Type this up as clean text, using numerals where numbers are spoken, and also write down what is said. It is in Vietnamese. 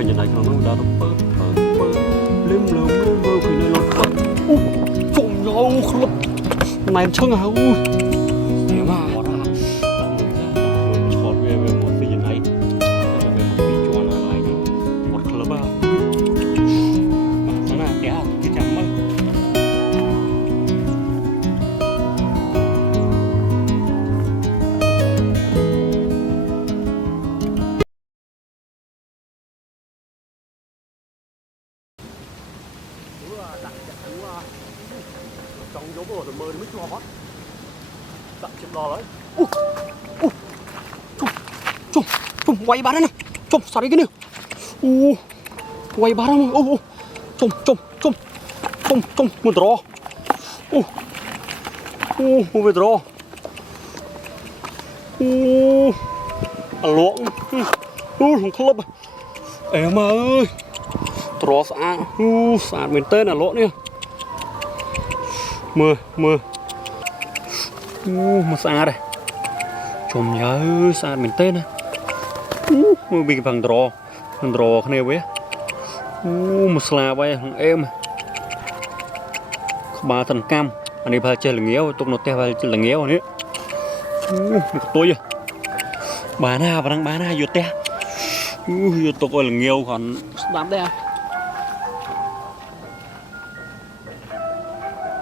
khơi như này nó đã bơ lim lượm lên bơ khơi này lột bơ trộm nhau khलब này chân hả ui thế mà chọt về một cái gì này về một cái chuột này một khलब à nó là đéo cái chấm mất trong dấu bộ rồi mơ mới cho hết đặt chim đò đấy chum quay ba đấy nè chum sao đấy cái nè quay ba đấy chum một rò một vệt rò luộng không club em ơi rò xã miền tây là lỗ nè mưa mà xa đây chôm nhớ xa miền tây nè mưa bị bằng rò cái này với một xa bay thằng em ba thằng cam anh ấy ba chơi là nghèo tục nó teo ba chơi là nghèo nữa tôi bà na vô teo tục là nghèo còn đám đây